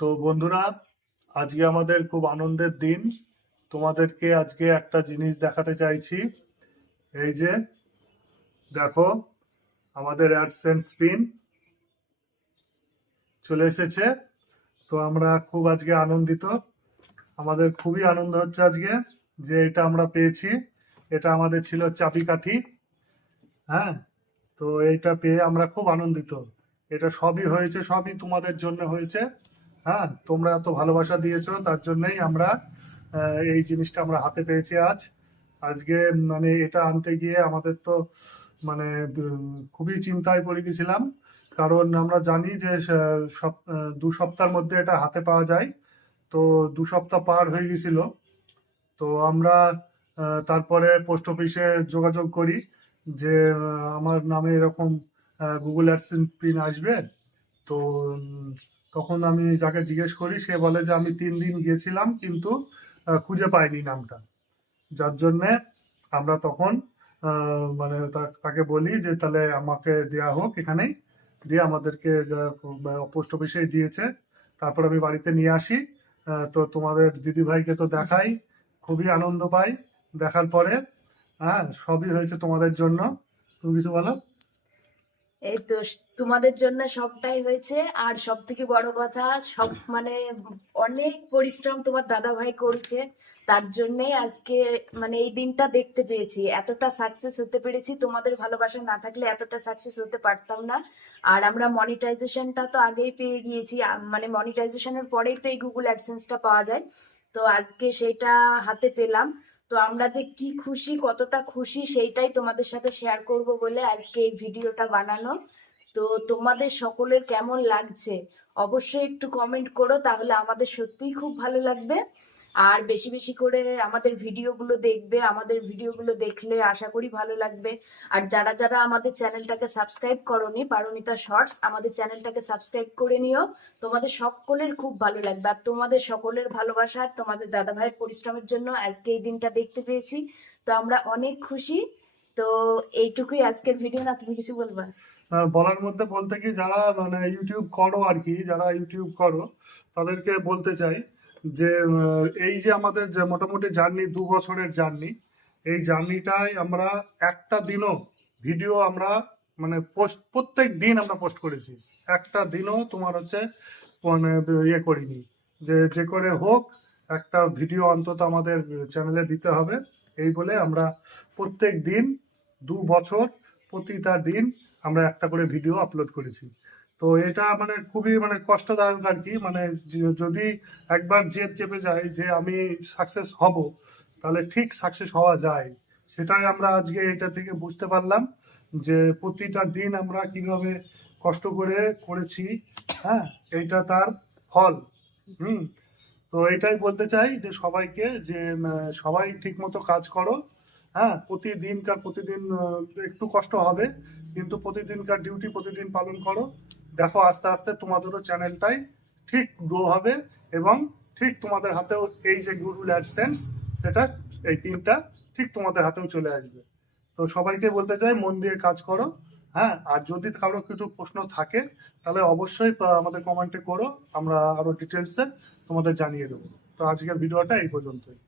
তো বন্ধুরা, আজকে আমাদের খুব আনন্দের দিন। তোমাদেরকে আজকে একটা জিনিস দেখাতে চাইছি। এই যে দেখো, আমাদের অ্যাডসেন্স পিন চলে এসেছে। তো আমরা খুব আজকে আনন্দিত। আমাদের খুবই আনন্দ হচ্ছে আজকে যে এটা আমরা পেয়েছি। এটা আমাদের ছিল চাবিকাঠি। হ্যাঁ, তো এইটা পেয়ে আমরা খুব আনন্দিত। এটা সবই হয়েছে, সবই তোমাদের জন্য হয়েছে। হ্যাঁ, তোমরা এত ভালোবাসা দিয়েছো, তার জন্যই আমরা এই জিনিসটা আমরা হাতে পেয়েছি আজ। আজকে মানে এটা আনতে গিয়ে আমাদের তো মানে খুবই চিন্তায় পড়ে গেছিলাম। কারণ আমরা জানি যে সব 2 সপ্তাহের মধ্যে এটা হাতে পাওয়া যায়। তো 2 সপ্তাহ পার হয়ে গেছিল। তো আমরা তারপরে পোস্ট অফিসে যোগাযোগ করি যে আমার নামে এরকম গুগল অ্যাডসেন্স পিন আসবে। তো তখন আমি যাকে জিজ্ঞেস করি, সে বলে যে আমি 3 দিন গিয়েছিলাম কিন্তু খুঁজে পাইনি নামটা। যার জন্যে আমরা তখন মানে তাকে বলি যে তাহলে আমাকে দেয়া হোক এখানেই। দিয়ে আমাদেরকে পোস্ট অফিসেই দিয়েছে। তারপর আমি বাড়িতে নিয়ে আসি। তো তোমাদের দিদিভাইকে তো দেখাই, খুবই আনন্দ পাই দেখার পরে। হ্যাঁ, সবই হয়েছে তোমাদের জন্য। তুমি কিছু বলো। এই তো তোমাদের জন্য সবটাই হয়েছে। আর সব থেকে বড় কথা, সব মানে অনেক পরিশ্রম তোমার দাদা ভাই করেছে। তার জন্যই আজকে মানে এই দিনটা দেখতে পেয়েছি, এতটা সাকসেস হতে পেরেছি। তোমাদের ভালোবাসা না থাকলে এতটা সাকসেস হতে পারতাম না। আর আমরা মনিটাইজেশনটা তো আগেই পেয়ে গিয়েছি, মানে মনিটাইজেশনের পরেই তো এই গুগল অ্যাডসেন্সটা পাওয়া যায়। তো আজকে সেটা হাতে পেলাম। তো আমরা যে কি খুশি, কতটা খুশি সেইটাই তোমাদের সাথে শেয়ার করব বলে আজকে এই ভিডিওটা বানানো। তো তোমাদের সকলের কেমন লাগছে অবশ্যই একটু কমেন্ট করো, তাহলে আমাদের সত্যিই খুব ভালো লাগবে। আর বেশি বেশি করে আমাদের ভিডিওগুলো দেখবে, আমাদের ভিডিওগুলো দেখলে আশা করি ভালো লাগবে। আর যারা যারা আমাদের চ্যানেলটাকে সাবস্ক্রাইব করোনি, পারমিতা শর্টস, আমাদের চ্যানেলটাকে সাবস্ক্রাইব করে নিও। তোমাদের সকলের খুব ভালো লাগবে। আর তোমাদের সকলের ভালোবাসা আর তোমাদের দাদা ভাইয়ের পরিশ্রমের জন্য আজকে এই দিনটা দেখতে পেয়েছি। তো আমরা অনেক খুশি। তো এইটুকুই আজকের ভিডিও। না, তুমি কিছু বলবা? বলার মধ্যে বলতে কি, যারা মানে ইউটিউব করো আর কি, যারা ইউটিউব করো তাদেরকে বলতে চাই যে এই যে আমাদের যে মোটামুটি জার্নি, 2 বছরের জার্নি, এই জার্নিটায় আমরা একটা দিনও ভিডিও আমরা মানে প্রত্যেক দিন আমরা পোস্ট করেছি। একটা দিনও তোমার হচ্ছে মানে ইয়ে করিনি যে যে করে হোক একটা ভিডিও অন্তত আমাদের চ্যানেলে দিতে হবে। এই বলে আমরা প্রত্যেক দিন 2 বছর প্রতিটা দিন আমরা একটা করে ভিডিও আপলোড করেছি। তো এটা মানে খুবই মানে কষ্টদায়ক আর কি। মানে যদি একবার জেদ চেপে যায় যে আমি সাকসেস হব, তাহলে ঠিক সাকসেস হওয়া যায়। সেটাই আমরা আজকে এটা থেকে বুঝতে পারলাম যে প্রতিটা দিন আমরা কিভাবে কষ্ট করে করেছি। হ্যাঁ, এইটা তার ফল। হুম। তো এটাই বলতে চাই যে সবাইকে যে সবাই ঠিক মতো কাজ করো। হ্যাঁ, প্রতিদিন একটু কষ্ট হবে, কিন্তু প্রতিদিনকার ডিউটি প্রতিদিন পালন করো। দেখো আস্তে আস্তে তোমাদেরও চ্যানেলটাই ঠিক গ্রো হবে, এবং ঠিক তোমাদের হাতেও এই যে গুগল অ্যাডসেন্স, সেটা এই পিনটা ঠিক তোমাদের হাতেও চলে আসবে। তো সবাইকে বলতে চাই মন দিয়ে কাজ করো। হ্যাঁ, আর যদি কারো কিছু প্রশ্ন থাকে তাহলে অবশ্যই আমাদের কমেন্টে করো, আমরা আরো ডিটেলসে তোমাদের জানিয়ে দেবো। তো আজকের ভিডিওটা এই পর্যন্তই।